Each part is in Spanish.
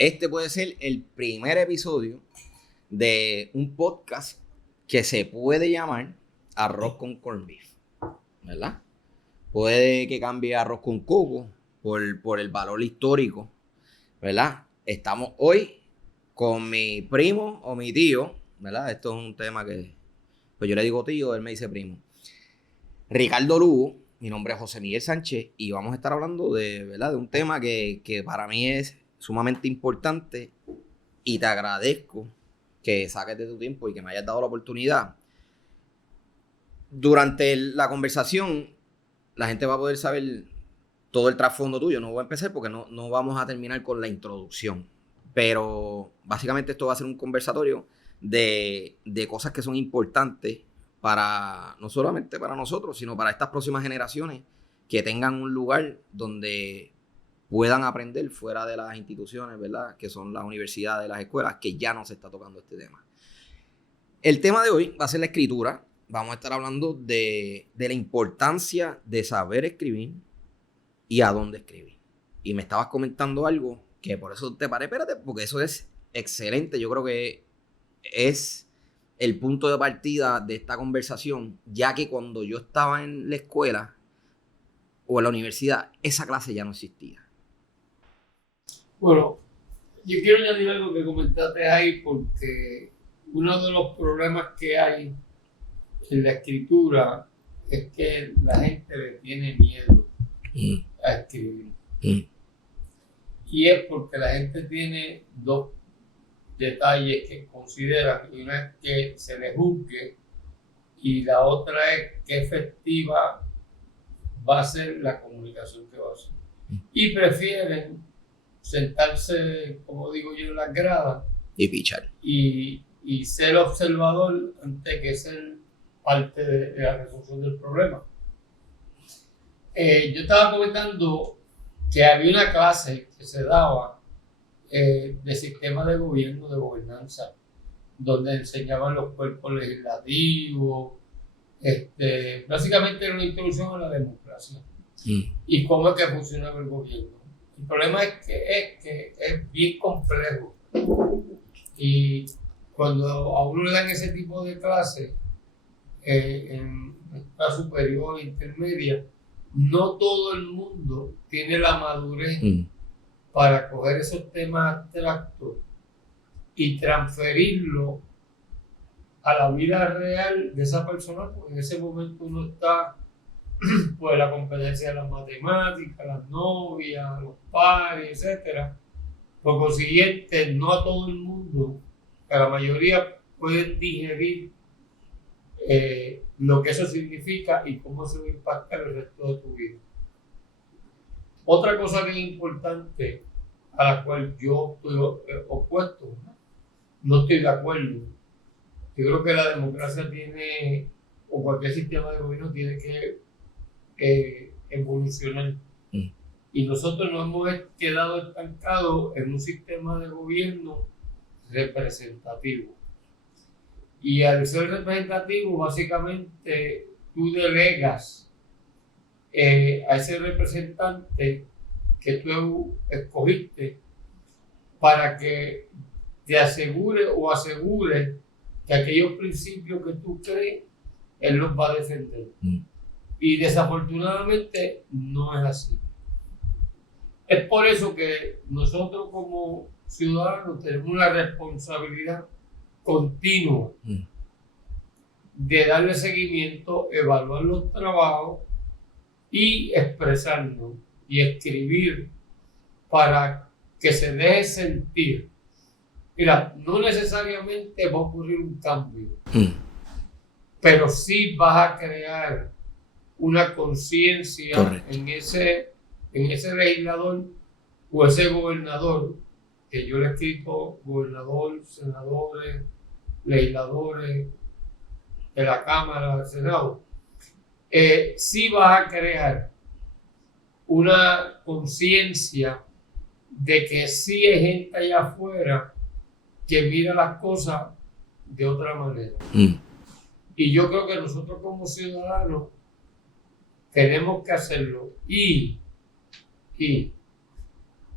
Este puede ser el primer episodio de un podcast que se puede llamar Arroz con Corned Beef, ¿verdad? Puede que cambie Arroz con Coco por el valor histórico, ¿verdad? Estamos hoy con mi primo o mi tío, ¿verdad? Esto es un tema que, pues yo le digo tío, él me dice primo. Ricardo Lugo, mi nombre es José Miguel Sánchez y vamos a estar hablando ¿verdad? De un tema que para mí es sumamente importante y te agradezco que saques de tu tiempo y que me hayas dado la oportunidad. Durante la conversación, la gente va a poder saber todo el trasfondo tuyo. No voy a empezar porque no vamos a terminar con la introducción. Pero básicamente esto va a ser un conversatorio de cosas que son importantes para, no solamente para nosotros, sino para estas próximas generaciones que tengan un lugar donde puedan aprender fuera de las instituciones, ¿verdad? Que son las universidades, las escuelas, que ya no se está tocando este tema. El tema de hoy va a ser la escritura. Vamos a estar hablando de la importancia de saber escribir y a dónde escribir. Y me estabas comentando algo que por eso te paré, espérate, porque eso es excelente. Yo creo que es el punto de partida de esta conversación, ya que cuando yo estaba en la escuela o en la universidad, esa clase ya no existía. Bueno, yo quiero añadir algo que comentaste ahí porque uno de los problemas que hay en la escritura es que la gente le tiene miedo a escribir. Y es porque la gente tiene dos detalles que consideran. Una es que se le juzgue y la otra es qué efectiva va a ser la comunicación que va a hacer. Y prefieren sentarse, como digo yo, en las gradas y pichar y ser observador antes que ser parte de la resolución del problema. Yo estaba comentando que había una clase que se daba de sistema de gobierno, de gobernanza, donde enseñaban los cuerpos legislativos, básicamente era una introducción a la democracia y cómo es que funcionaba el gobierno. El problema es que es bien complejo y cuando a uno le dan ese tipo de clases en escuela superior e intermedia, no todo el mundo tiene la madurez para coger esos temas abstractos y transferirlo a la vida real de esa persona, porque en ese momento uno está pues la competencia de las matemáticas, las novias, los pares, etc. Por consiguiente, no a todo el mundo, a la mayoría pueden digerir lo que eso significa y cómo se va a impactar el resto de tu vida. Otra cosa que es importante, a la cual yo estoy opuesto, no estoy de acuerdo. Yo creo que la democracia tiene, o cualquier sistema de gobierno tiene que evolucionar. Y nosotros nos hemos quedado estancados en un sistema de gobierno representativo. Y al ser representativo, básicamente tú delegas a ese representante que tú escogiste para que te asegure que aquellos principios que tú crees, él los va a defender. Y desafortunadamente no es así. Es por eso que nosotros como ciudadanos tenemos una responsabilidad continua de darle seguimiento, evaluar los trabajos y expresarnos y escribir para que se deje sentir. Mira, no necesariamente va a ocurrir un cambio, pero sí vas a crear una conciencia en ese legislador o ese gobernador, que yo le he escrito gobernador, senadores, legisladores de la Cámara, del Senado, sí vas a crear una conciencia de que sí hay gente allá afuera que mira las cosas de otra manera. Y yo creo que nosotros como ciudadanos tenemos que hacerlo y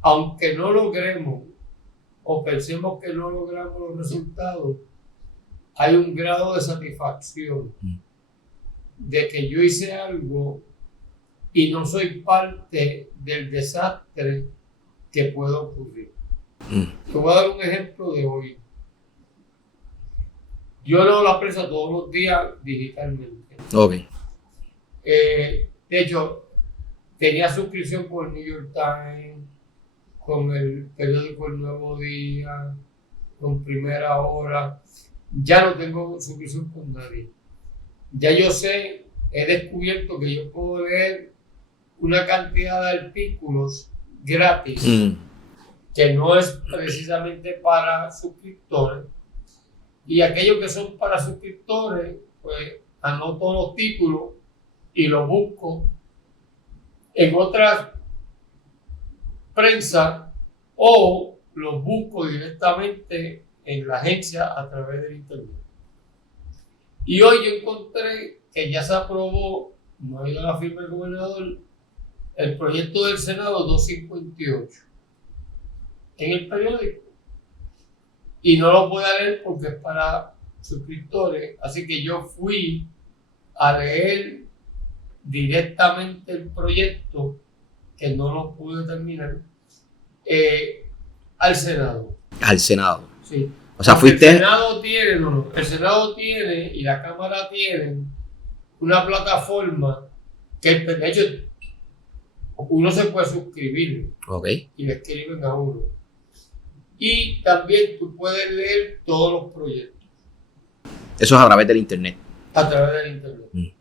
aunque no logremos o pensemos que no logramos los resultados, hay un grado de satisfacción de que yo hice algo y no soy parte del desastre que puede ocurrir. Te voy a dar un ejemplo de hoy. Yo leo la prensa todos los días digitalmente. Ok. De hecho, tenía suscripción con el New York Times, con el periódico El Nuevo Día, con Primera Hora. Ya no tengo suscripción con nadie. Ya yo sé, he descubierto que yo puedo leer una cantidad de artículos gratis, que no es precisamente para suscriptores. Y aquellos que son para suscriptores, pues anoto los títulos y los busco en otras prensa o los busco directamente en la agencia a través del internet. Y hoy yo encontré que ya se aprobó, no ha ido a la firma del gobernador, el proyecto del Senado 258 en el periódico. Y no lo puedo leer porque es para suscriptores. Así que yo fui a leer directamente el proyecto, que no lo pude terminar, al Senado. Al Senado. Sí. O sea, porque fuiste... el Senado tiene y la Cámara tienen una plataforma que, de hecho, uno se puede suscribir. Ok. Y le escriben a uno. Y también tú puedes leer todos los proyectos. Eso es a través del internet. A través del internet.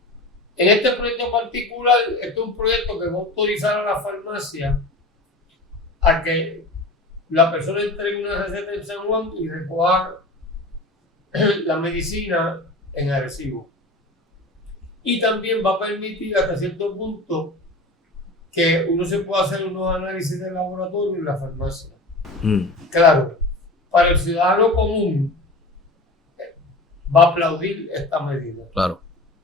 En este proyecto particular, este es un proyecto que va a autorizar a la farmacia a que la persona entregue una receta en San Juan y recoja la medicina en Arecibo. Y también va a permitir hasta cierto punto que uno se pueda hacer unos análisis de laboratorio en la farmacia. Claro, para el ciudadano común va a aplaudir esta medida. Claro.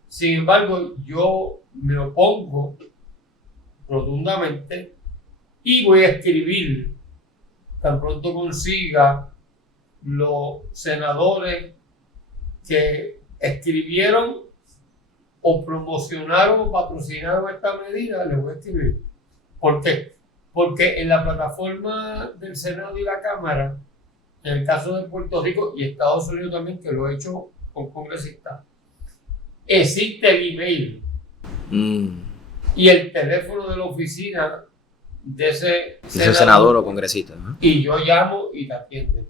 Sin embargo, yo me opongo rotundamente y voy a escribir tan pronto consiga los senadores que escribieron o promocionaron o patrocinaron esta medida, les voy a escribir. ¿Por qué? Porque en la plataforma del Senado y la Cámara, en el caso de Puerto Rico y Estados Unidos también, que lo he hecho con congresistas, existe el email y el teléfono de la oficina de ese senador o congresista, ¿no? Y yo llamo y te atienden.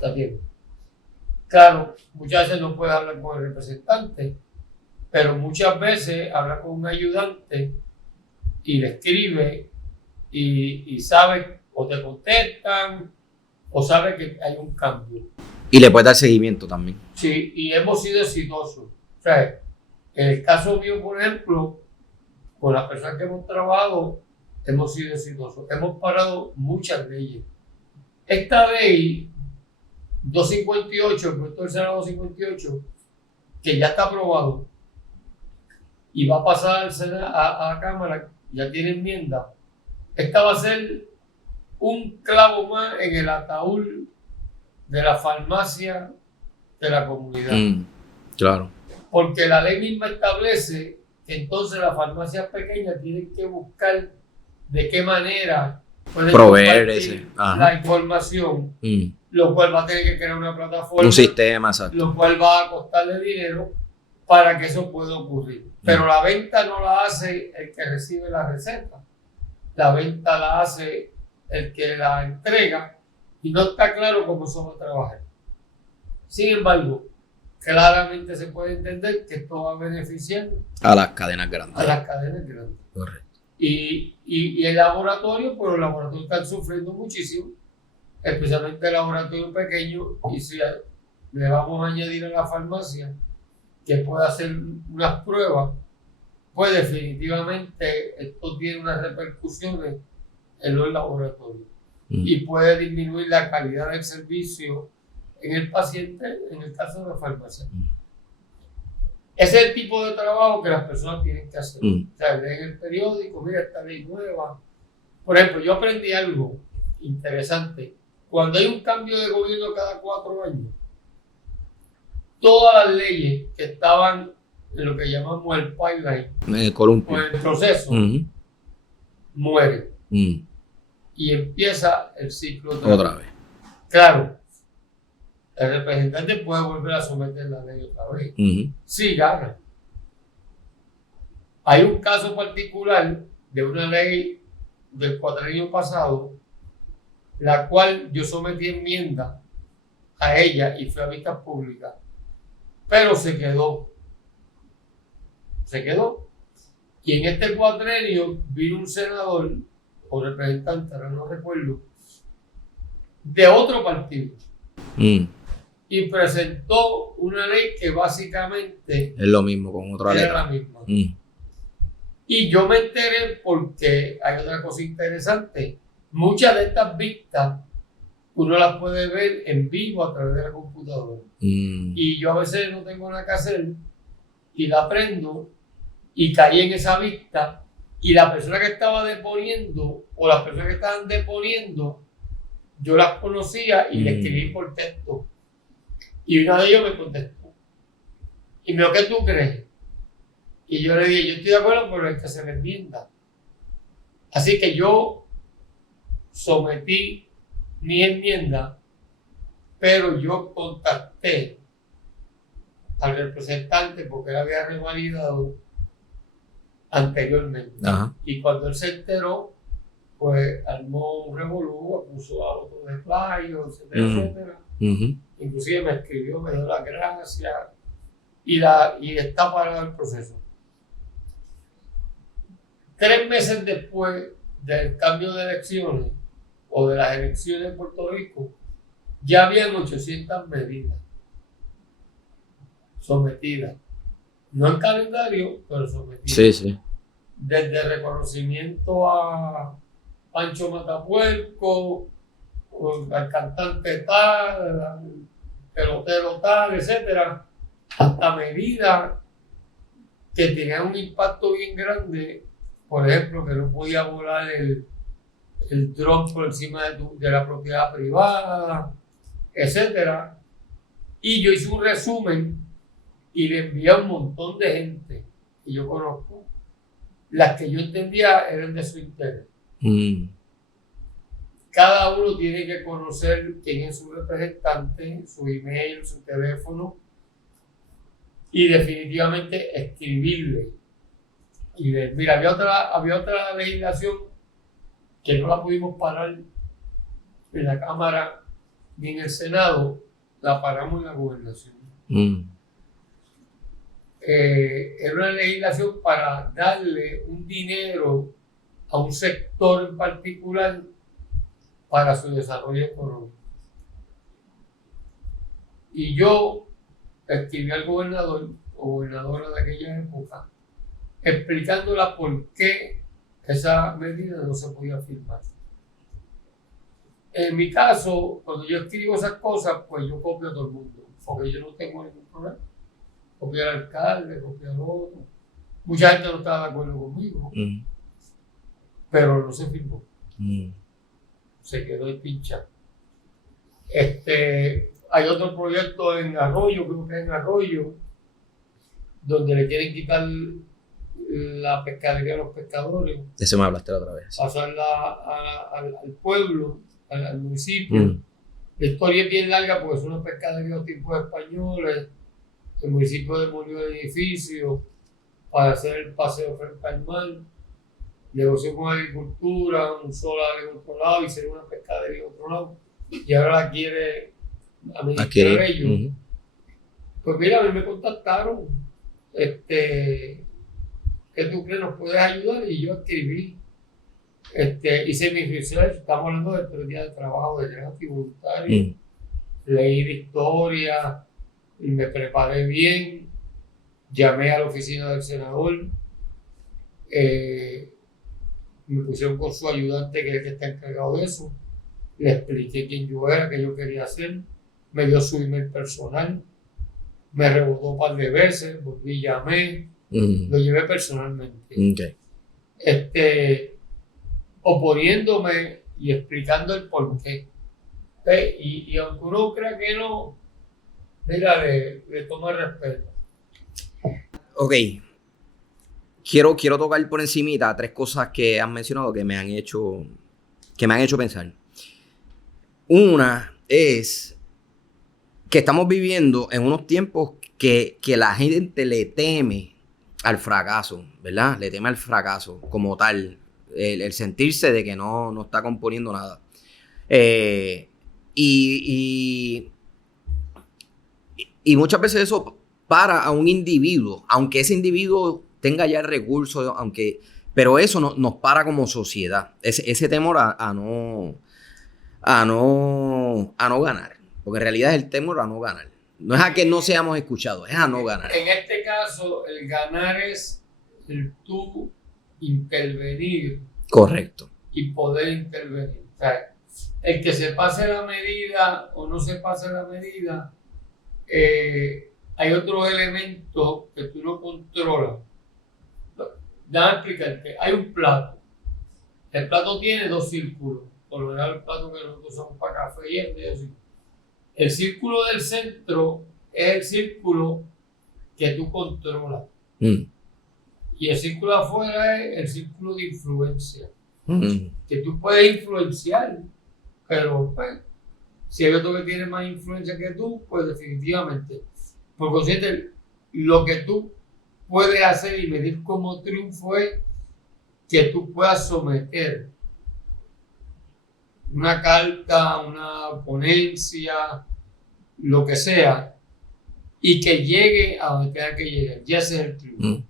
Te atienden. Claro, muchas veces no puedes hablar con el representante, pero muchas veces habla con un ayudante y le escribe y sabe, o te contestan o sabe que hay un cambio. Y le puedes dar seguimiento también. Sí, y hemos sido exitosos. O sea, en el caso mío, por ejemplo, con las personas que hemos trabajado, hemos sido exitosos. Hemos parado muchas leyes. Esta ley 258, el proyecto del Senado 258, que ya está aprobado y va a pasar al Senado, a la Cámara, ya tiene enmienda. Esta va a ser un clavo más en el ataúd de la farmacia de la comunidad. Claro. Porque la ley misma establece que entonces las farmacias pequeñas tienen que buscar de qué manera pueden proveer la información, lo cual va a tener que crear una plataforma, un sistema, exacto, lo cual va a costarle dinero para que eso pueda ocurrir. Pero la venta no la hace el que recibe la receta, la venta la hace el que la entrega y no está claro cómo eso va a trabajar. Sin embargo, claramente se puede entender que esto va a beneficiar a las cadenas grandes. A las cadenas grandes. Correcto. Y el laboratorio, pues los laboratorios están sufriendo muchísimo, especialmente el laboratorio pequeño, y si le vamos a añadir a la farmacia que pueda hacer unas pruebas, pues definitivamente esto tiene unas repercusiones en los laboratorios y puede disminuir la calidad del servicio en el paciente, en el caso de la farmacia. Ese es el tipo de trabajo que las personas tienen que hacer. O sea, leen el periódico, mira esta ley nueva. Por ejemplo, yo aprendí algo interesante cuando hay un cambio de gobierno cada 4 años, todas las leyes que estaban en lo que llamamos el pipeline, el columpio, o el proceso, mueren. Y empieza el ciclo otra vez. Claro, el representante puede volver a someter la ley otra vez. Sí, gana. Hay un caso particular de una ley del cuatrienio pasado, la cual yo sometí enmienda a ella y fue a vista pública, pero se quedó. Y en este cuatrienio vino un senador o representante, ahora no recuerdo, de otro partido y presentó una ley que básicamente es lo mismo, con otra era letra. la misma. Y yo me enteré porque hay otra cosa interesante. Muchas de estas vistas uno las puede ver en vivo a través de la computadora. Y yo a veces no tengo nada que hacer y la prendo y caí en esa vista y la persona que estaba deponiendo o las personas que estaban deponiendo, yo las conocía y le escribí por texto. Y uno de ellos me contestó. Y me dijo, ¿qué tú crees? Y yo le dije, yo estoy de acuerdo, pero es que se me enmienda. Así que yo sometí mi enmienda, pero yo contacté al representante porque él había revalidado anteriormente. Y cuando él se enteró, pues armó un revolú, puso autos de playo, etcétera, etcétera. Inclusive me escribió, me dio las gracias y está parado el proceso. 3 meses después del cambio de elecciones o de las elecciones en Puerto Rico, ya habían 800 medidas sometidas. No en calendario, pero sometidas. Sí. Desde reconocimiento a Pancho Matapuerco, al cantante tal, al pelotero tal, etcétera, hasta medidas que tenían un impacto bien grande. Por ejemplo, que no podía volar el dron por encima de la propiedad privada, etcétera. Y yo hice un resumen y le envié a un montón de gente que yo conozco. Las que yo entendía eran de su interés. Cada uno tiene que conocer quién es su representante, su email, su teléfono y definitivamente escribirle. Y mira, había otra legislación que no la pudimos parar en la Cámara ni en el Senado, la paramos en la Gobernación. Era una legislación para darle un dinero a un sector en particular para su desarrollo económico. Y yo escribí al gobernador o gobernadora de aquella época explicándola por qué esa medida no se podía firmar. En mi caso, cuando yo escribo esas cosas, pues yo copio a todo el mundo, porque yo no tengo ningún problema. Copiar al alcalde, copiar al otro. Mucha gente no estaba de acuerdo conmigo, pero no se firmó. Se quedó ahí pinchado. Hay otro proyecto en Arroyo, creo que es en Arroyo, donde le quieren quitar la pescadería a los pescadores. De eso me hablaste la otra vez. Pasarla al pueblo, al municipio. La historia es bien larga porque son unos pescaderíos tipos españoles. El municipio demolió el edificio para hacer el paseo frente al mar. Negoció con agricultura, un solar en otro lado y sería una pescadería en otro lado. Y ahora la quiere administrar ellos. Pues mira, a mí me contactaron. ¿Qué tú crees nos puedes ayudar? Y yo escribí. Hice mi research, estamos hablando de 3 días de trabajo de gratis voluntario. Leí de historia, y me preparé bien, llamé a la oficina del senador, me pusieron con su ayudante que es el que está encargado de eso, le expliqué quién yo era, qué yo quería hacer, me dio su email personal, me rebotó un par de veces, volví, llamé, lo llevé personalmente. Oponiéndome y explicando el porqué. Y aunque uno crea que no, mira, le toma respeto. Ok. Quiero tocar por encimita 3 cosas que has mencionado que me han hecho pensar. Una es que estamos viviendo en unos tiempos que la gente le teme al fracaso, ¿verdad? Le teme al fracaso como tal. El sentirse de que no está componiendo nada. Y muchas veces eso para a un individuo, aunque ese individuo tenga ya recursos, pero eso nos para como sociedad. Ese temor a no ganar. Porque en realidad es el temor a no ganar. No es a que no seamos escuchados, es a no ganar. En este caso, el ganar es el tú intervenir. Correcto. Y poder intervenir. O sea, el que se pase la medida o no se pase la medida, hay otros elementos que tú no controlas. Déjame explicarte. Hay un plato. El plato tiene 2 círculos. Por lo general, el plato que nosotros usamos para café y así. El círculo del centro es el círculo que tú controlas. Y el círculo de afuera es el círculo de influencia. Que tú puedes influenciar, pero pues, si hay otro que tiene más influencia que tú, pues definitivamente. Por consiguiente, lo que tú puedes hacer y medir como triunfo es que tú puedas someter una carta, una ponencia, lo que sea, y que llegue a donde tenga que llegar. Ya ese es el triunfo.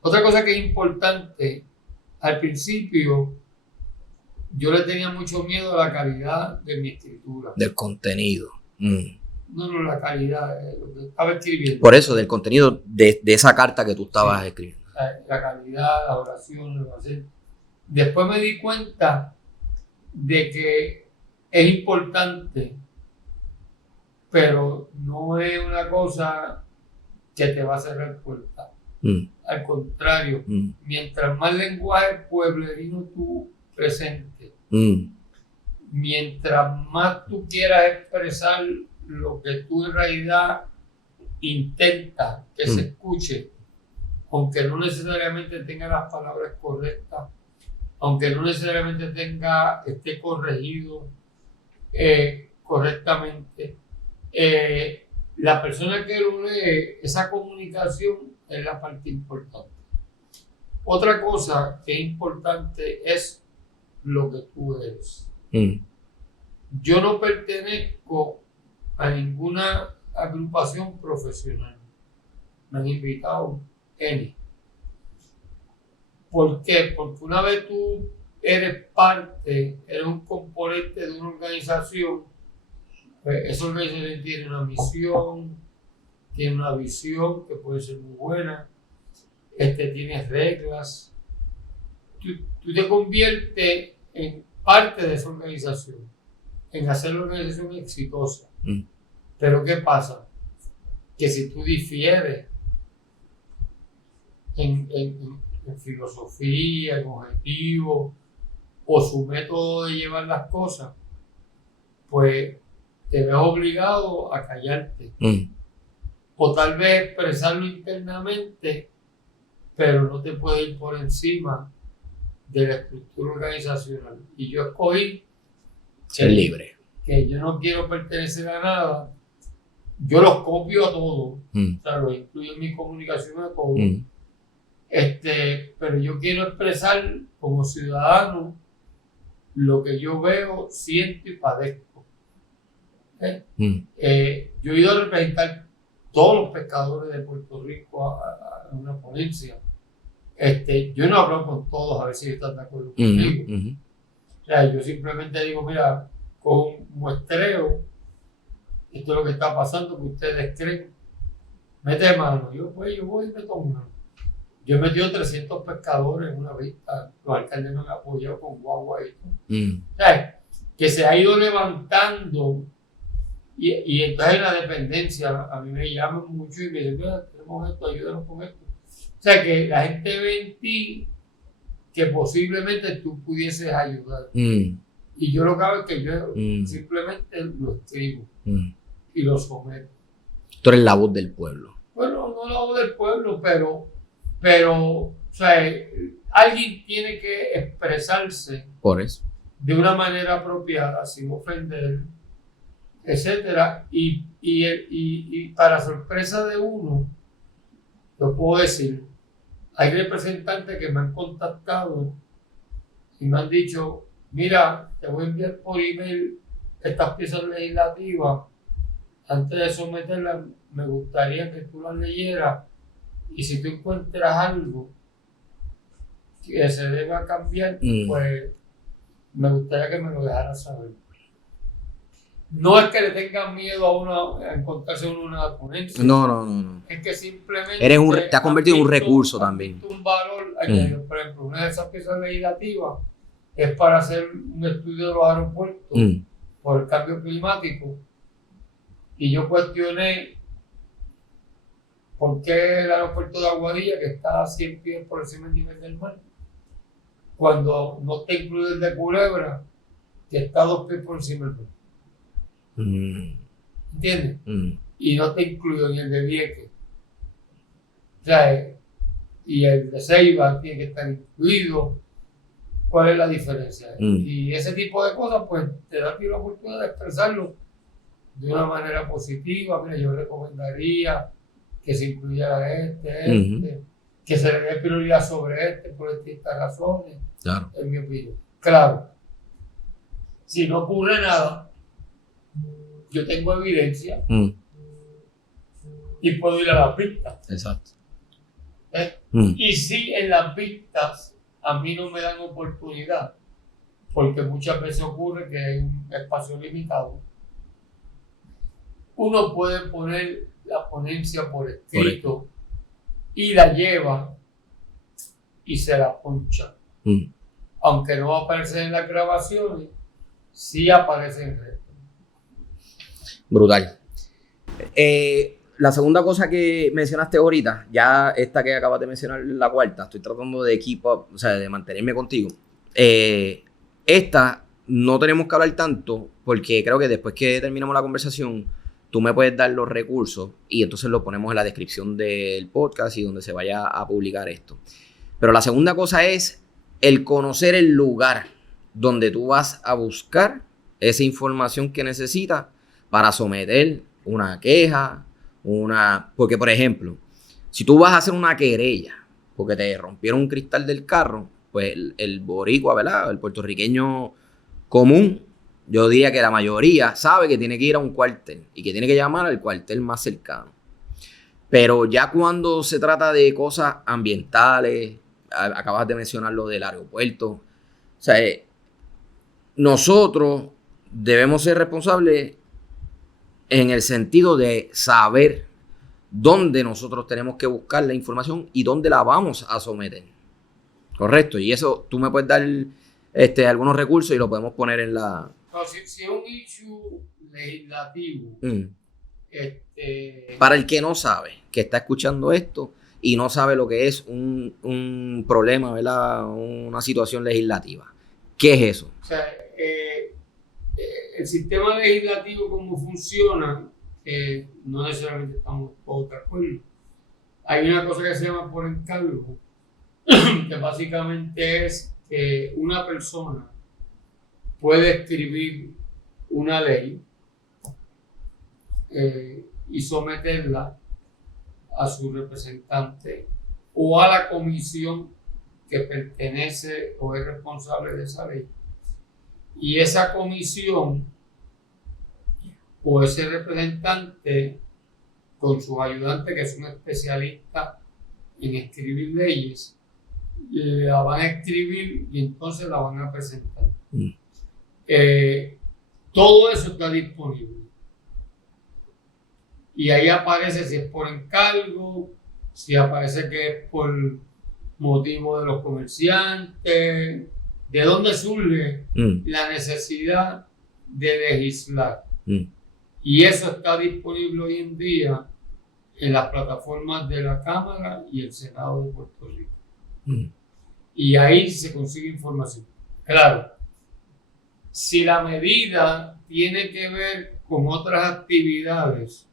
Otra cosa que es importante, al principio yo le tenía mucho miedo a la calidad de mi escritura. Del contenido. No, la calidad de lo que estaba escribiendo. Por eso, del contenido de esa carta que tú estabas escribiendo. La calidad, la oración, lo hacer. Después me di cuenta de que es importante, pero no es una cosa que te va a cerrar puertas. Al contrario, mientras más lenguaje pueblerino tú presentes, mientras más tú quieras expresar lo que tú en realidad intentas que se escuche, aunque no necesariamente tenga las palabras correctas, aunque no necesariamente esté corregido correctamente, la persona que lo lee, esa comunicación es la parte importante. Otra cosa que es importante es lo que tú eres. Yo no pertenezco a ninguna agrupación profesional. Me han invitado N. ¿Por qué? Porque una vez tú eres un componente de una organización, pues esa organización tiene una misión, tiene una visión que puede ser muy buena, tiene reglas. Tú te conviertes en parte de esa organización, en hacer la organización exitosa. Pero ¿qué pasa? Que si tú difieres en filosofía, en objetivos o su método de llevar las cosas, pues te ves obligado a callarte. O tal vez expresarlo internamente, pero no te puedes ir por encima de la estructura organizacional. Y yo escogí ser libre. Que yo no quiero pertenecer a nada. Yo los copio a todos. O sea, los incluyo en mi comunicación a todos. Pero yo quiero expresar como ciudadano lo que yo veo, siento y padezco. Yo he ido a representar todos los pescadores de Puerto Rico a una ponencia. Yo no hablo con todos a ver si están de acuerdo conmigo. O sea, yo simplemente digo, mira, con muestreo, esto es lo que está pasando, que ustedes creen. Mete mano. Yo voy y meto mano. Yo he metido 300 pescadores en una vista. Los alcaldes me han apoyado con guagua y todo. O sea, que se ha ido levantando. Y entonces en la dependencia a mí me llaman mucho y me dicen, mira, tenemos esto, ayúdanos con esto. O sea, que la gente ve en ti que posiblemente tú pudieses ayudar. Y yo lo que hago es que yo simplemente lo escribo y lo someto. Tú eres la voz del pueblo. Bueno, no la voz del pueblo, pero, o sea, alguien tiene que expresarse Por eso. de una manera apropiada, sin ofender, etcétera, y para sorpresa de uno, lo puedo decir, hay representantes que me han contactado y me han dicho, mira, te voy a enviar por email estas piezas legislativas, antes de someterlas, me gustaría que tú las leyeras y si tú encuentras algo que se deba cambiar, pues me gustaría que me lo dejaras saber. No es que le tengan miedo a uno a encontrarse en una ponencia. No. Es que simplemente Te has convertido en un recurso también. Un valor añadido. Por ejemplo, una de esas piezas legislativas es para hacer un estudio de los aeropuertos por el cambio climático. Y yo cuestioné por qué el aeropuerto de Aguadilla, que está a 100 pies por encima del nivel del mar, cuando no está incluido el de Culebra, que está a 2 pies por encima del mar. ¿Entiendes? Y no está incluido ni el de Vieques. O sea, y el de Ceiba tiene que estar incluido. ¿Cuál es la diferencia? Y ese tipo de cosas, pues, te da la oportunidad de expresarlo de una manera positiva. Mira, yo recomendaría que se incluyera que se le dé prioridad sobre por estas razones, claro. En mi opinión. Claro, si no ocurre nada, yo tengo evidencia y puedo ir a las pistas. Exacto. Y si en las pistas a mí no me dan oportunidad, porque muchas veces ocurre que hay un espacio limitado, uno puede poner la ponencia por escrito y la lleva y se la poncha. Aunque no aparece en las grabaciones, sí aparece en red. Brutal. La segunda cosa que mencionaste ahorita, ya esta que acabas de mencionar, la cuarta, estoy tratando de o sea, de mantenerme contigo. Esta no tenemos que hablar tanto porque creo que después que terminamos la conversación, tú me puedes dar los recursos y entonces lo ponemos en la descripción del podcast y donde se vaya a publicar esto. Pero la segunda cosa es el conocer el lugar donde tú vas a buscar esa información que necesitas para someter una queja, porque por ejemplo, si tú vas a hacer una querella porque te rompieron un cristal del carro, pues el boricua, ¿verdad? El puertorriqueño común, yo diría que la mayoría sabe que tiene que ir a un cuartel y que tiene que llamar al cuartel más cercano. Pero ya cuando se trata de cosas ambientales, acabas de mencionar lo del aeropuerto, o sea, nosotros debemos ser responsables en el sentido de saber dónde nosotros tenemos que buscar la información y dónde la vamos a someter. Correcto. Y eso tú me puedes dar algunos recursos y lo podemos poner en la... No, si es un issue legislativo, para el que no sabe, que está escuchando esto y no sabe lo que es un problema, ¿verdad? Una situación legislativa. ¿Qué es eso? O sea, el sistema legislativo, cómo funciona, no necesariamente estamos todos de acuerdo. Hay una cosa que se llama por encargo, que básicamente es que una persona puede escribir una ley y someterla a su representante o a la comisión que pertenece o es responsable de esa ley. Y esa comisión o ese representante con sus ayudantes, que es un especialista en escribir leyes, la van a escribir y entonces la van a presentar. Todo eso está disponible. Y ahí aparece si es por encargo, si aparece que es por motivo de los comerciantes, de dónde surge la necesidad de legislar. Y eso está disponible hoy en día en las plataformas de la Cámara y el Senado de Puerto Rico. Y ahí se consigue información. Claro, si la medida tiene que ver con otras actividades,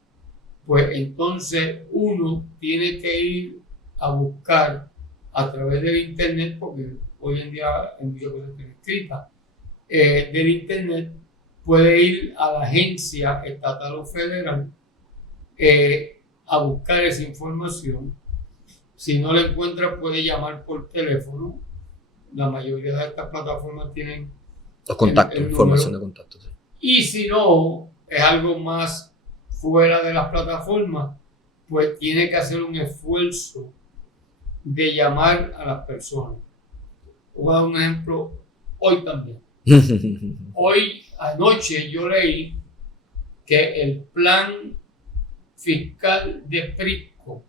pues entonces uno tiene que ir a buscar a través del internet, porque hoy en día hay muchas cosas que están escritas, del internet, puede ir a la agencia estatal o federal a buscar esa información. Si no la encuentra, puede llamar por teléfono. La mayoría de estas plataformas tienen los contactos, el información de número. contactos. Sí. Y si no, es algo más fuera de las plataformas, pues tiene que hacer un esfuerzo de llamar a las personas. Voy a dar un ejemplo hoy también. Hoy, anoche, yo leí que el plan fiscal de Prisco,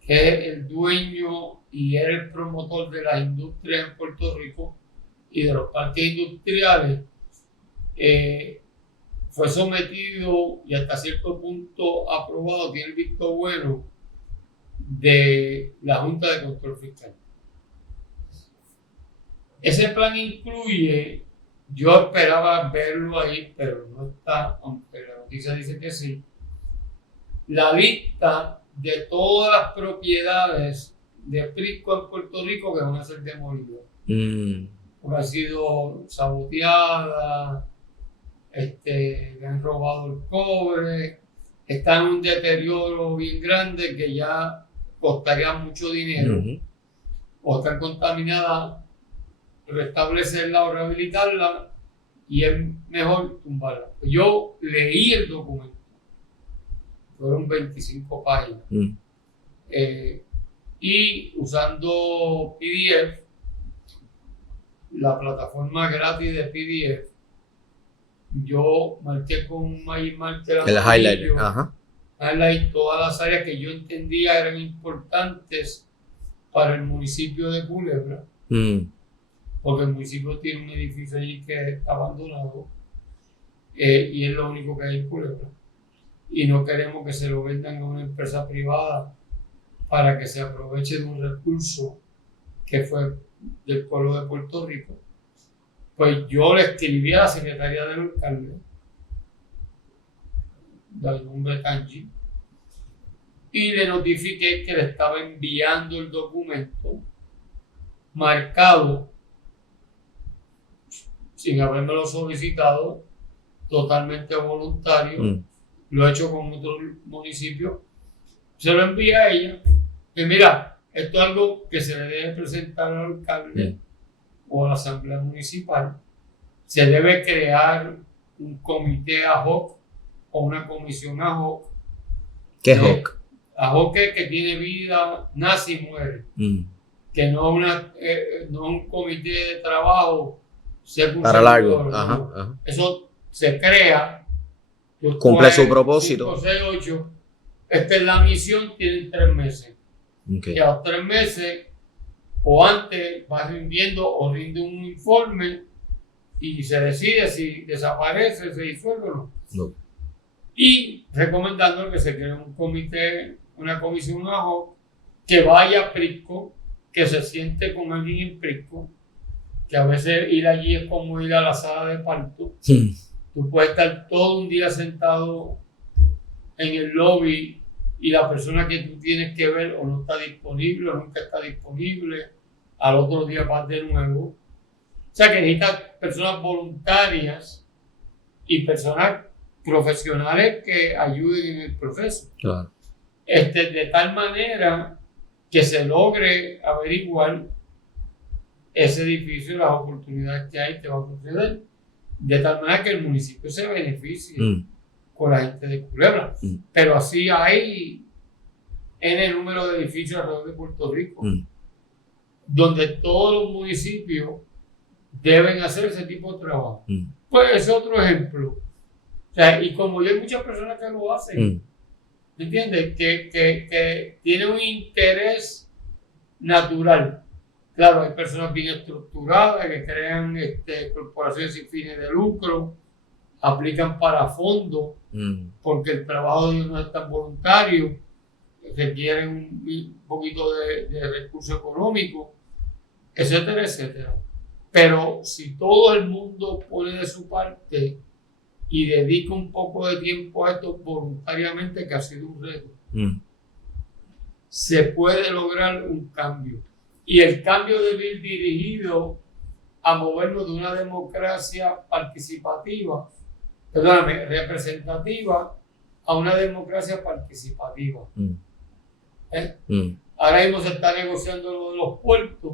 que es el dueño y era el promotor de las industrias en Puerto Rico y de los parques industriales, fue sometido y hasta cierto punto aprobado, tiene el visto bueno de la Junta de Control Fiscal. Ese plan incluye, yo esperaba verlo ahí, pero no está, aunque la noticia dice que sí, la lista de todas las propiedades de Prisco en Puerto Rico que van a ser demolidas. Porque han sido saboteadas, le han robado el cobre, están en un deterioro bien grande que ya costaría mucho dinero, o están contaminadas, restablecerla o rehabilitarla, y es mejor tumbarla. Yo leí el documento, fueron 25 páginas, y usando PDF, la plataforma gratis de PDF, yo marqué con un marker el highlighter, highlight todas las áreas que yo entendía eran importantes para el municipio de Culebra, porque el municipio tiene un edificio allí que está abandonado, y es lo único que hay en Culebra, y no queremos que se lo vendan a una empresa privada para que se aproveche de un recurso que fue del pueblo de Puerto Rico. Pues yo le escribí a la secretaria del alcalde, del nombre Tangi, y le notifiqué que le estaba enviando el documento marcado, sin habérmelo solicitado, totalmente voluntario. Lo he hecho con otros municipios. Se lo envié a ella. Que mira, esto es algo que se le debe presentar al alcalde o a la asamblea municipal. Se debe crear un comité ad hoc o una comisión ad hoc. ¿Qué ad hoc? Ad hoc es que tiene vida, nace y muere. Que no es un comité de trabajo para largo. Eso se crea. Cumple su propósito. 5, 6, 8. Esta es la misión, tienen 3 meses. Y a los 3 meses o antes vas rindiendo o rinde un informe y se decide si desaparece, se disuelve o no. Y recomendando que se cree un comité, una comisión ad hoc que vaya a Prisco, que se siente con alguien en Prisco, que a veces ir allí es como ir a la sala de parto. Tú puedes estar todo un día sentado en el lobby y la persona que tú tienes que ver o no está disponible o nunca está disponible, al otro día vas de nuevo. O sea que necesitas personas voluntarias y personas profesionales que ayuden en el proceso. Claro. De tal manera que se logre averiguar ese edificio y las oportunidades que hay que va a suceder, de tal manera que el municipio se beneficie con la gente de Culebra. Pero así hay N número de edificios alrededor de Puerto Rico, donde todos los municipios deben hacer ese tipo de trabajo. Pues es otro ejemplo. O sea, y como hay muchas personas que lo hacen, ¿entiendes? Que tienen un interés natural. Claro, hay personas bien estructuradas que crean corporaciones sin fines de lucro, aplican para fondos, porque el trabajo de ellos no es tan voluntario, requieren un poquito de recurso económico, etcétera, etcétera. Pero si todo el mundo pone de su parte, y dedico un poco de tiempo a esto voluntariamente, que ha sido un reto, se puede lograr un cambio. Y el cambio debe ir dirigido a movernos de una democracia participativa, perdóname, representativa, a una democracia participativa. Ahora mismo se está negociando lo de los puertos,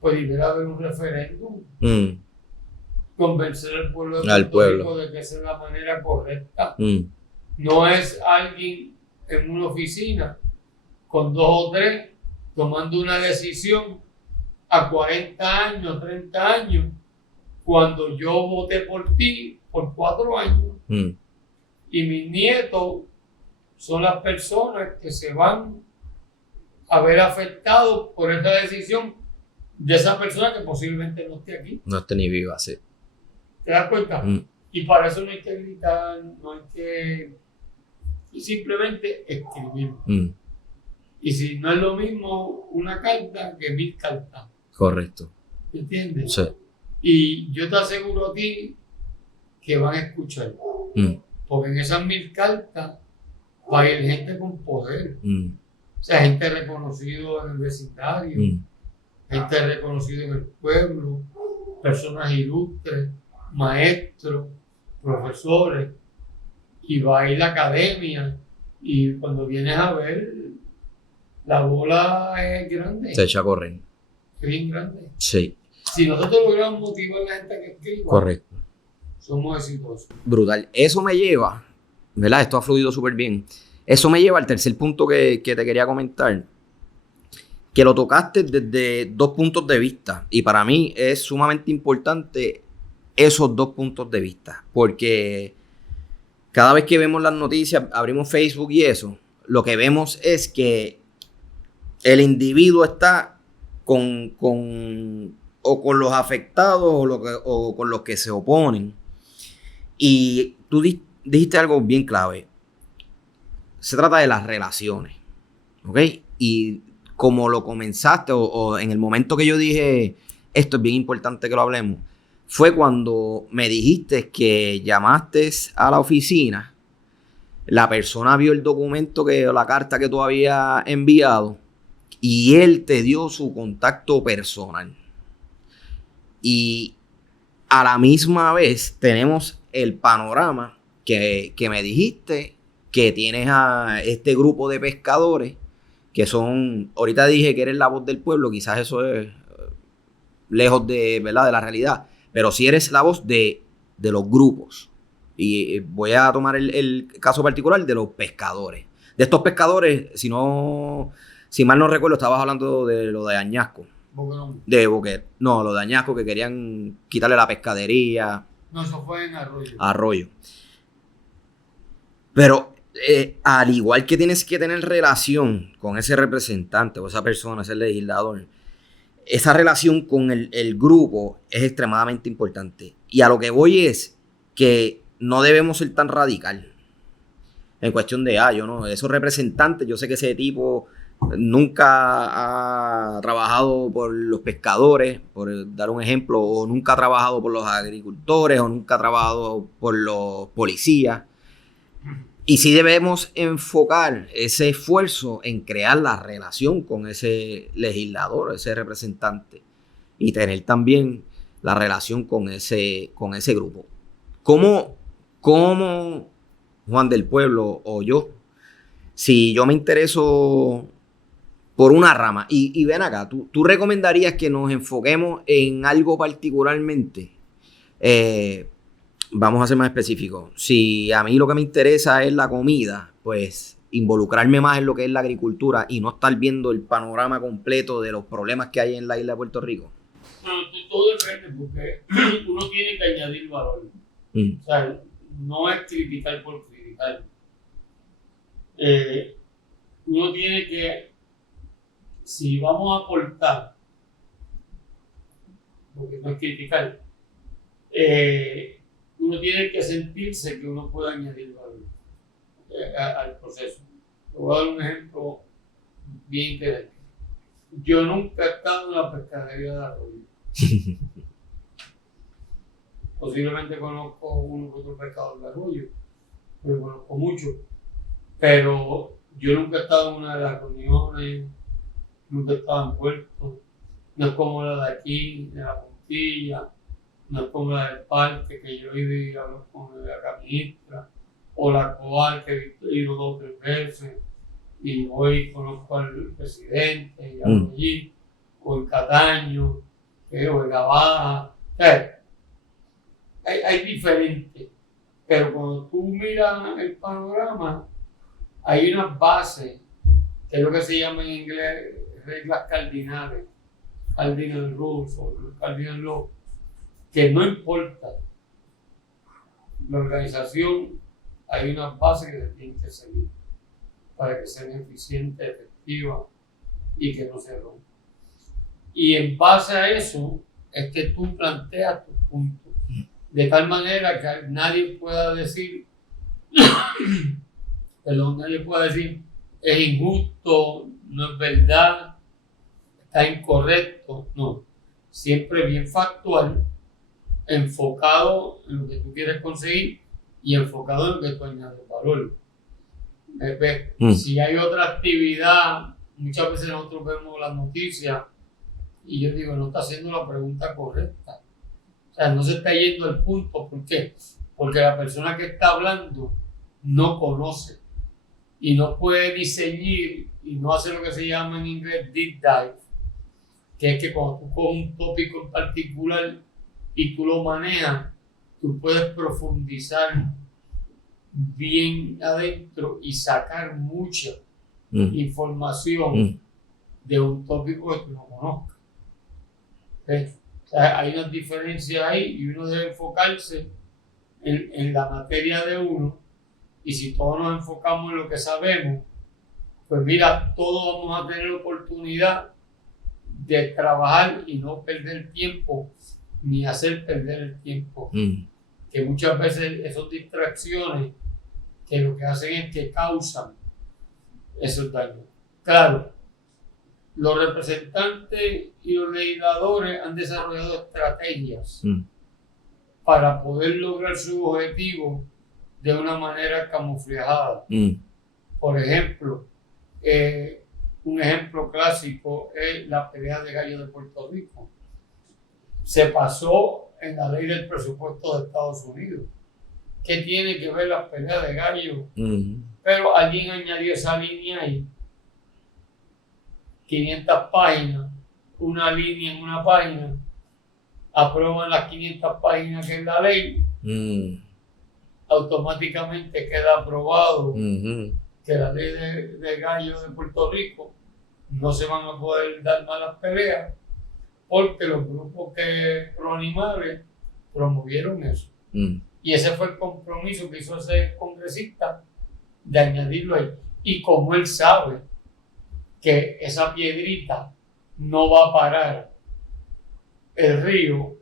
pues deberá haber un referéndum, convencer al pueblo de Puerto Rico de que esa es la manera correcta. No es alguien en una oficina con 2 o 3 tomando una decisión a 40 años, 30 años, cuando yo voté por ti por 4 años y mis nietos son las personas que se van a ver afectados por esta decisión de esa persona que posiblemente no esté aquí. No esté ni viva, sí. ¿Te das cuenta? Y para eso no hay que gritar, no hay que... Y simplemente escribir. Y si no es lo mismo una carta que 1000 cartas. Correcto. ¿Entiendes? Sí. Y yo te aseguro a ti que van a escuchar. Porque en esas 1000 cartas va a ir gente con poder. O sea, gente reconocida en el vecindario, gente reconocida en el pueblo, personas ilustres, maestros, profesores, y va a ir la academia, y cuando vienes a ver, la bola es grande. Se echa a correr. Bien grande. Sí. Si nosotros logramos motivar a la gente que escriba, correcto, somos exitosos. Brutal. Eso me lleva, ¿verdad? Esto ha fluido súper bien. Eso me lleva al tercer punto que te quería comentar, que lo tocaste desde 2 puntos de vista, y para mí es sumamente importante esos 2 puntos de vista, porque cada vez que vemos las noticias, abrimos Facebook y eso, lo que vemos es que el individuo está con los afectados o con los que se oponen. Y tú dijiste algo bien clave. Se trata de las relaciones, ¿ok? Y como lo comenzaste, o en el momento que yo dije, esto es bien importante que lo hablemos, fue cuando me dijiste que llamaste a la oficina, la persona vio el documento, la carta que tú habías enviado, y él te dio su contacto personal. Y a la misma vez tenemos el panorama que me dijiste, que tienes a este grupo de pescadores que son, ahorita dije que eres la voz del pueblo, quizás eso es lejos de, ¿verdad?, de la realidad, pero sí eres la voz de los grupos. Y voy a tomar el caso particular de los pescadores. De estos pescadores, si mal no recuerdo, estabas hablando de lo de Añasco. De Boquerón. No, lo de Añasco, que querían quitarle la pescadería. No, eso fue en Arroyo. Arroyo. Pero al igual que tienes que tener relación con ese representante o esa persona, ese legislador, esa relación con el grupo es extremadamente importante. Y a lo que voy es que no debemos ser tan radical en cuestión de, esos representantes, yo sé que ese tipo nunca ha trabajado por los pescadores, por dar un ejemplo, o nunca ha trabajado por los agricultores, o nunca ha trabajado por los policías. Y sí debemos enfocar ese esfuerzo en crear la relación con ese legislador, ese representante, y tener también la relación con ese grupo. ¿Cómo Juan del Pueblo o yo, si yo me intereso por una rama, y ven acá, ¿tú recomendarías que nos enfoquemos en algo particularmente? Vamos a ser más específicos. Si a mí lo que me interesa es la comida, pues involucrarme más en lo que es la agricultura y no estar viendo el panorama completo de los problemas que hay en la isla de Puerto Rico. Bueno, todo depende, porque uno tiene que añadir valor. O sea, no es criticar por criticar. Uno tiene que, si vamos a aportar, porque no es criticar, uno tiene que sentirse que uno puede añadir valor al proceso. Te voy a dar un ejemplo bien interesante. Yo nunca he estado en la pescadería de Arroyo. posiblemente conozco uno que otro pescador de arroyo, pero conozco mucho. Pero yo nunca he estado en una de las reuniones, nunca he estado envuelto. No es como la de aquí, de la Puntilla, no es como la del parque, que yo he ido y hablo con la ministra, o la Coal, que he ido 2 o 3 veces, y hoy conozco al presidente, y hablo allí, o el Cataño, o el Gabaja. O sea, hay diferentes, pero cuando tú miras el panorama, hay unas bases, que es lo que se llama en inglés reglas cardinales, cardinal rules o cardinal law, que no importa la organización, hay unas bases que se tienen que seguir para que sean eficientes, efectivas y que no se rompan. Y en base a eso es que tú planteas tus puntos, de tal manera que nadie pueda decir es injusto, no es verdad, está incorrecto. No, siempre bien factual, enfocado en lo que tú quieres conseguir y enfocado en lo que tú añades valor. Si hay otra actividad, muchas veces nosotros vemos las noticias y yo digo, no está haciendo la pregunta correcta. O sea, no se está yendo al punto. ¿Por qué? Porque la persona que está hablando no conoce y no puede diseñar y no hace lo que se llama en inglés deep dive, que es que cuando tú coges un tópico en particular y tú lo manejas, tú puedes profundizar bien adentro y sacar mucha información de un tópico que tú no conozcas. O sea, hay una diferencia ahí y uno debe enfocarse en la materia de uno, y si todos nos enfocamos en lo que sabemos, pues mira, todos vamos a tener la oportunidad de trabajar y no perder tiempo ni hacer perder el tiempo, que muchas veces esas distracciones que lo que hacen es que causan esos daños. Claro, los representantes y los legisladores han desarrollado estrategias para poder lograr su objetivo de una manera camuflada. Por ejemplo, un ejemplo clásico es la pelea de gallo de Puerto Rico. Se pasó en la ley del presupuesto de Estados Unidos. ¿Qué tiene que ver la pelea de gallo? Pero alguien añadió esa línea ahí, 500 páginas, una línea en una página, aprueban las 500 páginas que es la ley, automáticamente queda aprobado que la ley de gallo de Puerto Rico no se van a poder dar malas peleas, porque los grupos pro animales promovieron eso. Y ese fue el compromiso que hizo ese congresista de añadirlo ahí. Y como él sabe que esa piedrita no va a parar el río,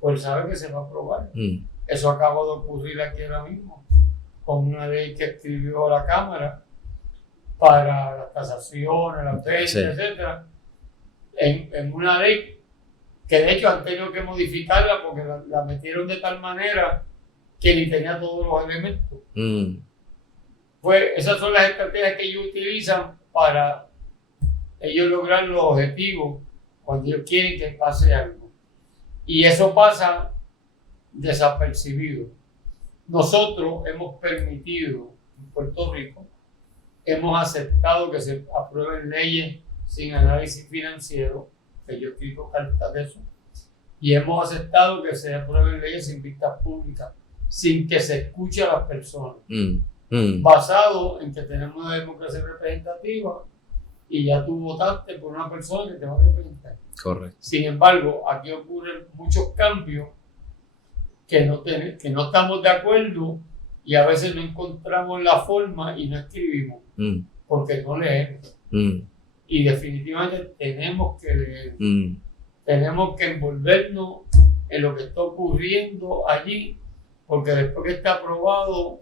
pues sabe que se va a aprobar. Eso acaba de ocurrir aquí ahora mismo, con una ley que escribió la Cámara para las tasaciones, las ventas, etcétera, en una ley que de hecho han tenido que modificarla porque la metieron de tal manera que ni tenía todos los elementos. Esas son las estrategias que ellos utilizan para ellos lograr los objetivos cuando ellos quieren que pase algo. Y eso pasa desapercibido. Nosotros hemos permitido en Puerto Rico, hemos aceptado que se aprueben leyes sin análisis financiero, que yo escribo cartas de eso, y hemos aceptado que se aprueben leyes sin vistas públicas, sin que se escuche a las personas, basado en que tenemos una democracia representativa y ya tú votaste por una persona que te va a representar. Correcto. Sin embargo, aquí ocurren muchos cambios que no estamos de acuerdo y a veces no encontramos la forma y no escribimos porque no leemos. Y definitivamente tenemos que leer. Tenemos que envolvernos en lo que está ocurriendo allí, porque después que está aprobado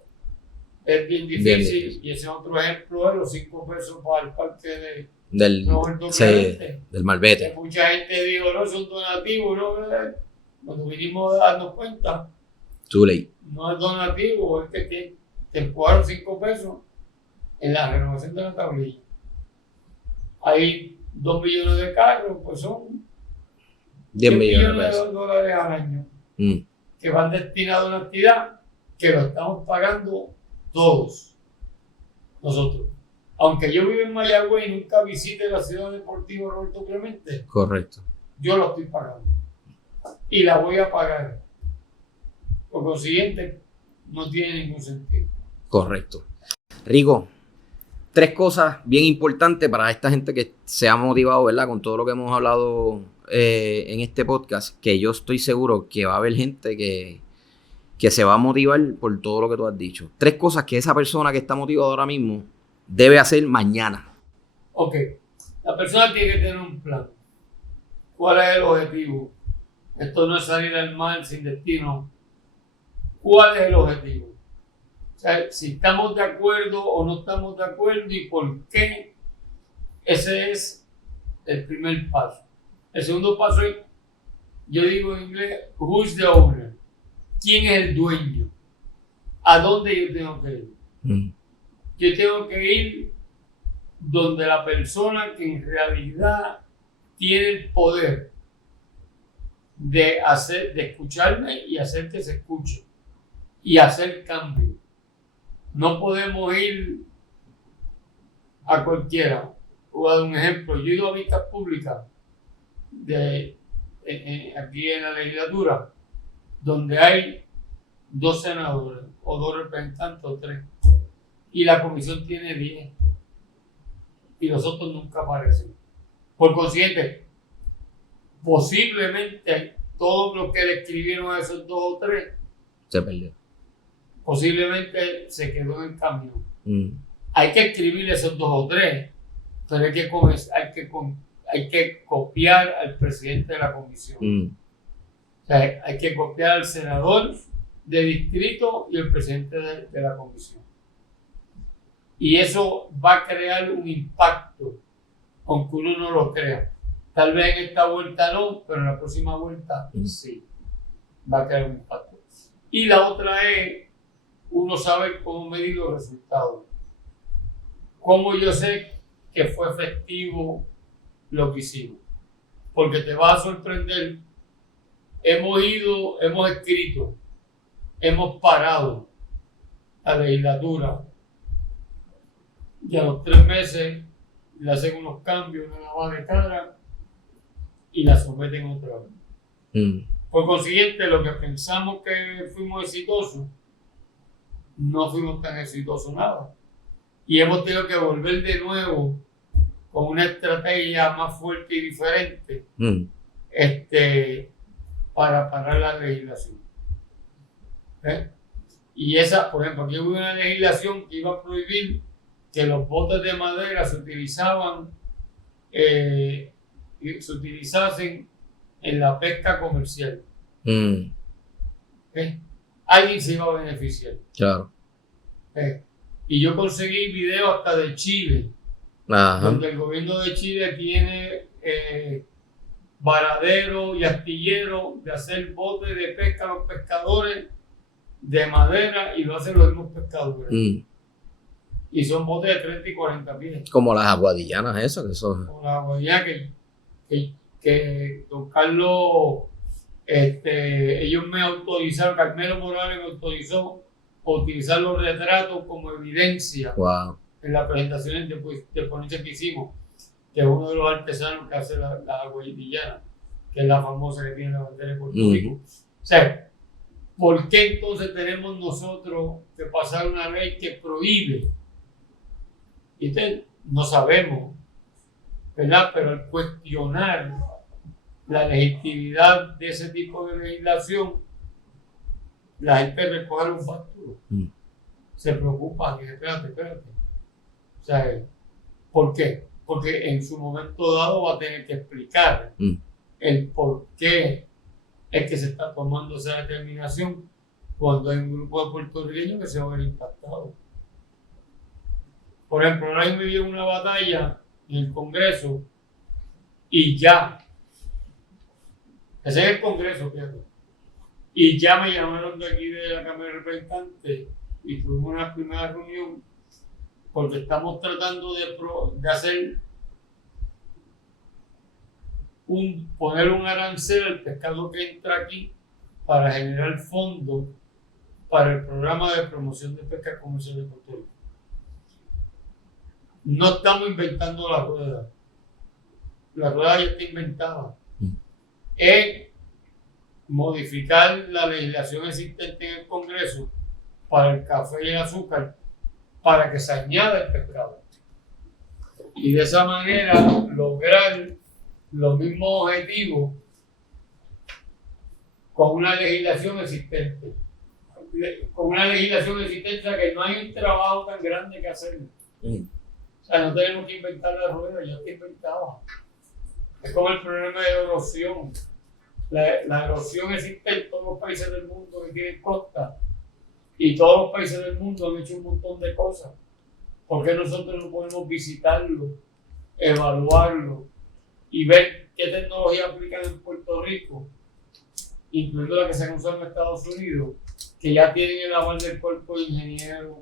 es bien difícil. Y ese es otro ejemplo de los 5 pesos para el parque del Malvete. Que mucha gente dijo, no, son donativos, ¿no? Cuando vinimos a darnos cuenta, Too late. No es donativo, es que te empujaron 5 pesos en la renovación de la tablilla. Hay 2 millones de carros, pues son 10 millones de pesos. de dólares al año Mm. que van destinados a una actividad que lo estamos pagando todos nosotros. Aunque yo vivo en Mayagüez y nunca visite la ciudad deportiva Roberto Clemente, Correcto. yo lo estoy pagando y la voy a pagar. Por consiguiente, no tiene ningún sentido. Correcto. Rico, 3 cosas bien importantes para esta gente que se ha motivado, ¿verdad? Con todo lo que hemos hablado en este podcast, que yo estoy seguro que va a haber gente que se va a motivar por todo lo que tú has dicho. 3 cosas que esa persona que está motivada ahora mismo debe hacer mañana. Ok, la persona tiene que tener un plan. ¿Cuál es el objetivo? Esto no es salir al mar sin destino. ¿Cuál es el objetivo? O sea, si estamos de acuerdo o no estamos de acuerdo y por qué, ese es el primer paso. El segundo paso es, yo digo en inglés, who's the owner? ¿Quién es el dueño? ¿A dónde yo tengo que ir? Yo tengo que ir donde la persona que en realidad tiene el poder de escucharme y hacer que se escuche y hacer cambio. No podemos ir a cualquiera. Voy a dar un ejemplo. Yo he ido a vistas públicas aquí en la legislatura, donde hay 2 senadores o 2 representantes o 3 y la comisión tiene 10 y los otros nunca aparecen. Por consiguiente, posiblemente todo lo que le escribieron a esos 2 o 3 Se perdió. posiblemente se quedó en el camino. Hay que escribir esos 2 o 3, pero hay que copiar al presidente de la comisión. O sea, hay que copiar al senador de distrito y el presidente de la comisión. Y eso va a crear un impacto, aunque uno no lo crea. Tal vez en esta vuelta no, pero en la próxima vuelta sí. Va a crear un impacto. Y la otra es, uno sabe cómo medir los resultados. Cómo yo sé que fue efectivo lo que hicimos. Porque te va a sorprender. Hemos escrito, hemos parado la legislatura y a los 3 meses le hacen unos cambios, una lavada de cara y la someten otra vez. Por consiguiente, lo que pensamos que fuimos exitosos, no fuimos tan exitosos nada. Y hemos tenido que volver de nuevo con una estrategia más fuerte y diferente para parar la legislación. Y esa, por ejemplo, aquí hubo una legislación que iba a prohibir que los botes de madera se utilizasen en la pesca comercial. Alguien se iba a beneficiar. Claro. Y yo conseguí videos hasta de Chile, donde el gobierno de Chile tiene varadero y astillero de hacer botes de pesca a los pescadores de madera y lo hacen los mismos pescadores. Y son botes de 30 y 40 pies. Como las aguadillanas, eso. Como las aguadillanas que don Carlos, ellos me autorizaron, Carmelo Morales me autorizó a utilizar los retratos como evidencia en las presentaciones de ponencia que hicimos, que es uno de los artesanos que hace la aguadillana, que es la famosa que tiene la bandera de Puerto Rico. O sea, ¿por qué entonces tenemos nosotros que pasar una ley que prohíbe? Y entonces no sabemos, ¿verdad? Pero al cuestionar la legitimidad de ese tipo de legislación, la gente recoge los facturos. Se preocupa, y dice, espérate. O sea, ¿por qué? Porque en su momento dado va a tener que explicar el por qué es que se está tomando esa determinación cuando hay un grupo de puertorriqueños que se va a ver impactado. Por ejemplo, ahora mismo vive una batalla en el Congreso y ya. Ese es el Congreso, fíjate. Y ya me llamaron de aquí de la Cámara de Representantes y tuvimos una primera reunión porque estamos tratando de hacer poner un arancel al pescado que entra aquí para generar fondos para el programa de promoción de pesca comercial de Puerto Rico. No estamos inventando la rueda. La rueda ya está inventada. Es modificar la legislación existente en el Congreso para el café y el azúcar para que se añada el pescado. Y de esa manera lograr los mismos objetivos con una legislación existente. Con una legislación existente que no hay un trabajo tan grande que hacer. O sea, no tenemos que inventar la rueda, ya está inventada. Es como el problema de erosión. La erosión existe en todos los países del mundo que tienen costa. Y todos los países del mundo han hecho un montón de cosas. ¿Por qué nosotros no podemos visitarlo, evaluarlo y ver qué tecnología aplican en Puerto Rico, incluyendo la que se usa en Estados Unidos, que ya tienen el aval del cuerpo de ingenieros,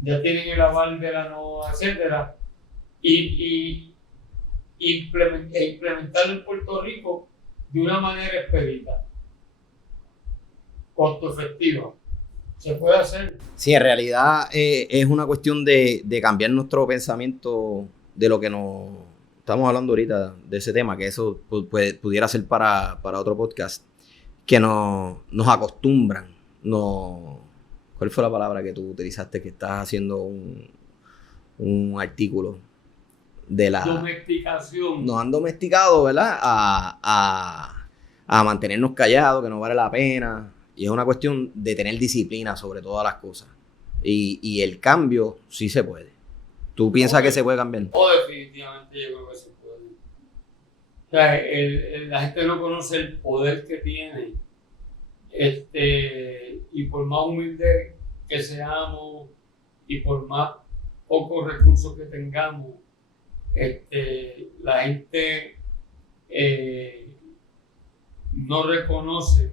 ya tienen el aval de la NOAA, etcétera, y implementarlo en Puerto Rico de una manera expedita, costo efectiva? ¿Se puede hacer? Sí, en realidad es una cuestión de cambiar nuestro pensamiento de lo que nos estamos hablando ahorita, de ese tema, que eso pudiera ser para otro podcast, que nos acostumbran. ¿Cuál fue la palabra que tú utilizaste? Que estás haciendo un artículo de la... Domesticación. Nos han domesticado, ¿verdad? A mantenernos callados, que no vale la pena. Y es una cuestión de tener disciplina sobre todas las cosas. Y el cambio sí se puede. ¿Tú piensas que se puede cambiar? Definitivamente yo creo que se puede. O sea, la gente no conoce el poder que tiene. Y por más humilde que seamos y por más pocos recursos que tengamos, la gente no reconoce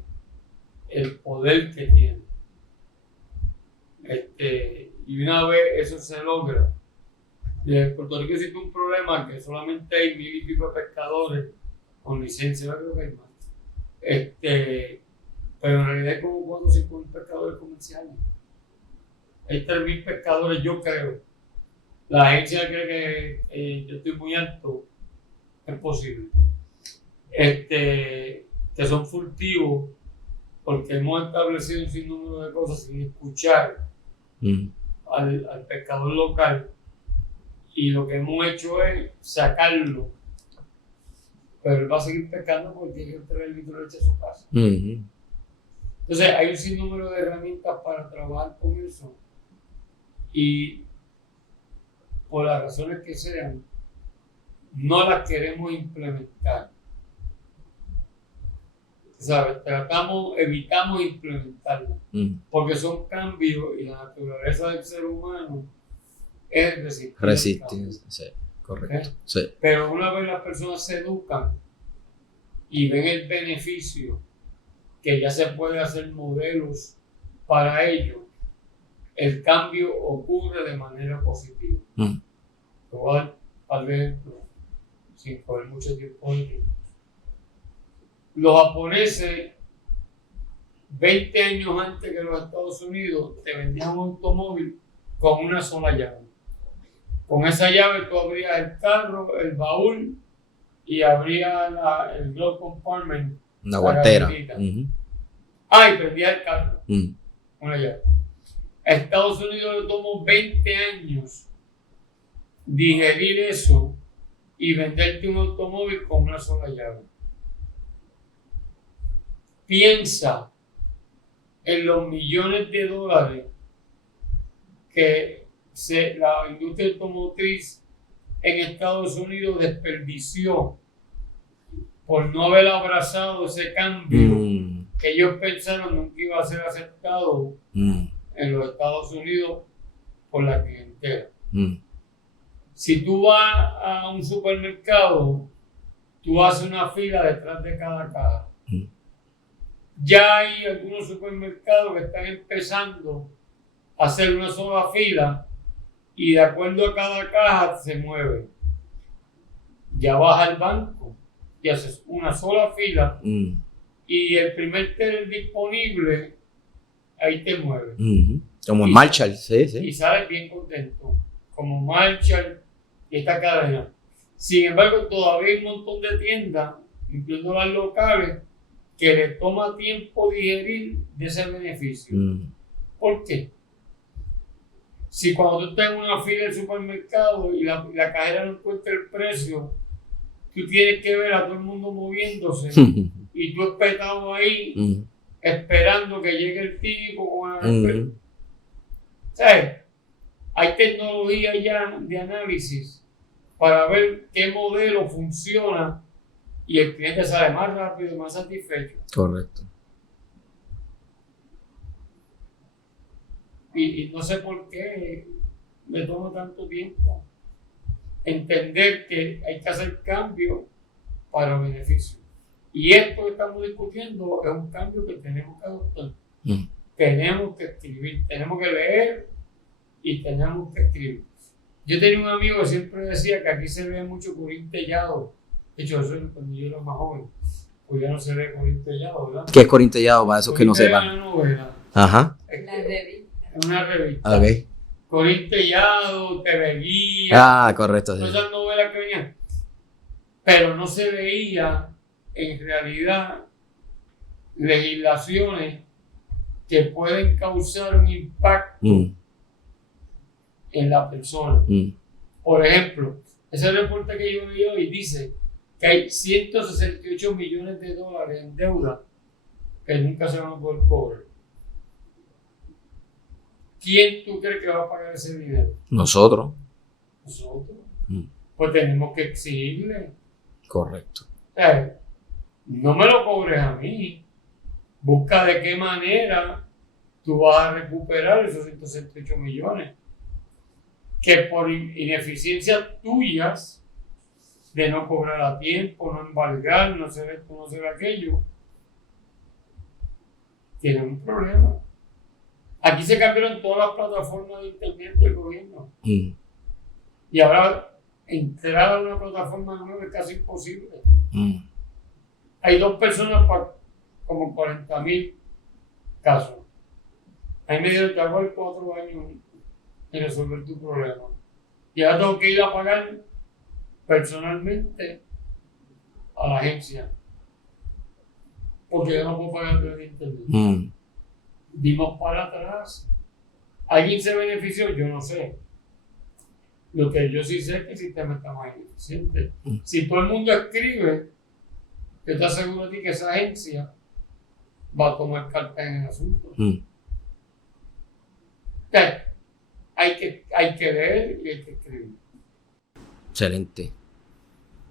el poder que tiene. Y una vez eso se logra, en Puerto Rico existe un problema que solamente hay 1,000 y pico de pescadores con licencia, creo que hay más. Pero en realidad hay como 4 o 5 pescadores comerciales. Hay 3,000 pescadores, yo creo. La agencia cree que yo estoy muy alto. Es posible. Que son furtivos porque hemos establecido un sinnúmero de cosas sin escuchar al pescador local. Y lo que hemos hecho es sacarlo. Pero él va a seguir pescando porque tiene que traer el litro de leche a su casa. Entonces hay un sinnúmero de herramientas para trabajar con eso. Y por las razones que sean, no las queremos implementar. ¿Sabes? Evitamos implementarlas. Porque son cambios y la naturaleza del ser humano es resistir. Sí, correcto. Sí. Pero una vez las personas se educan y ven el beneficio, que ya se puede hacer modelos para ello, el cambio ocurre de manera positiva. Igual, tal vez, sin coger mucho tiempo. Los japoneses, 20 años antes que los Estados Unidos, te vendían un automóvil con una sola llave. Con esa llave tú abrías el carro, el baúl y abrías el glove compartment. Una guantera. Y prendías el carro. Una llave. A Estados Unidos le tomó 20 años digerir eso y venderte un automóvil con una sola llave. Piensa en los millones de dólares que la industria automotriz en Estados Unidos desperdició por no haber abrazado ese cambio que ellos pensaron nunca iba a ser aceptado en los Estados Unidos por la clientela. Si tú vas a un supermercado, tú haces una fila detrás de cada caja. Ya hay algunos supermercados que están empezando a hacer una sola fila y de acuerdo a cada caja se mueve. Ya vas al banco y haces una sola fila y el primer teller disponible, ahí te mueves. Como en Marshall, sí. Y sales bien contento, como Marshall y esta cadena. Sin embargo, todavía hay un montón de tiendas, incluyendo las locales, que le toma tiempo digerir de ese beneficio. ¿Por qué? Si cuando tú estás en una fila del supermercado y la cajera no encuentra el precio, tú tienes que ver a todo el mundo moviéndose y tú espetado ahí esperando que llegue el tipo con el ¿sabes? Hay tecnología ya de análisis para ver qué modelo funciona y el cliente sale más rápido y más satisfecho. Correcto. Y no sé por qué me toma tanto tiempo entender que hay que hacer cambios para beneficio. Y esto que estamos discutiendo es un cambio que tenemos que adoptar. Tenemos que escribir, tenemos que leer y tenemos que escribir. Yo tenía un amigo que siempre decía que aquí se ve mucho Corín Tellado. De hecho, eso cuando yo era más joven, pues ya no se ve Corín Tellado, ¿verdad? ¿Qué es Corín Tellado para esos que no sepan? Es una novela. Ajá. Es una revista. Ok. Corín Tellado, TV Guía. Ah, correcto. Todas esas novelas que venían. Pero no se veía en realidad legislaciones que pueden causar un impacto en la persona. Por ejemplo, ese reporte que yo vi hoy dice que hay 168 millones de dólares en deuda que nunca se van a poder cobrar. ¿Quién tú crees que va a pagar ese dinero? Nosotros. Nosotros. Pues tenemos que exigirle. Correcto. O sea, no me lo cobres a mí. Busca de qué manera tú vas a recuperar esos 168 millones. Que por ineficiencias tuyas, de no cobrar a tiempo, no embargar, no hacer esto, no hacer aquello, tienen un problema. Aquí se cambiaron todas las plataformas de internet del gobierno. Y ahora entrar a una plataforma nueva es casi imposible. Hay 2 personas para como 40,000 casos. Ahí me dieron que hago 4 años en resolver tu problema. Y ahora tengo que ir a pagar personalmente a la agencia. Porque yo no puedo pagar desde internet. Dimos para atrás. ¿Alguien se benefició? Yo no sé. Lo que yo sí sé es que el sistema está más ineficiente. Si todo el mundo escribe, yo te aseguro a ti que esa agencia va a tomar cartas en el asunto. Hay que leer y hay que escribir. Excelente.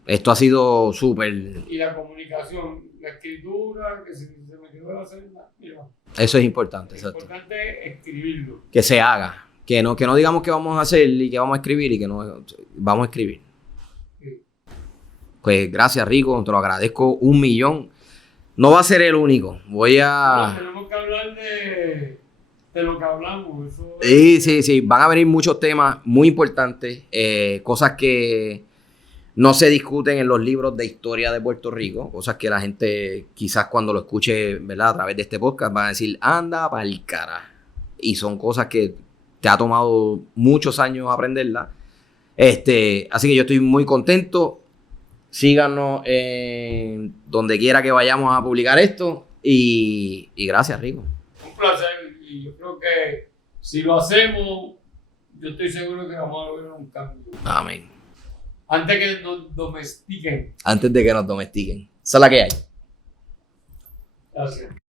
Esto ha sido súper. Y la comunicación, la escritura, que si se me quedó la celda, mira. Eso es importante, Lo exacto. importante es escribirlo. Que se haga. Que no digamos que vamos a hacer y que vamos a escribir y que no vamos a escribir. Sí. Pues gracias, Rico. Te lo agradezco 1,000,000. No va a ser el único. Voy a. Pero tenemos que hablar de lo que hablamos. Eso Sí. Van a venir muchos temas muy importantes. Cosas que no se discuten en los libros de historia de Puerto Rico. Cosas que la gente quizás cuando lo escuche, ¿verdad? A través de este podcast van a decir, anda pa'l cara. Y son cosas que te ha tomado muchos años aprenderlas. Así que yo estoy muy contento. Síganos en donde quiera que vayamos a publicar esto. Y gracias, Rico. un placer. Y yo creo que si lo hacemos, yo estoy seguro que vamos a ver un cambio. Amén. Antes que nos domestiquen. Antes de que nos domestiquen. Esa es la que hay. Gracias.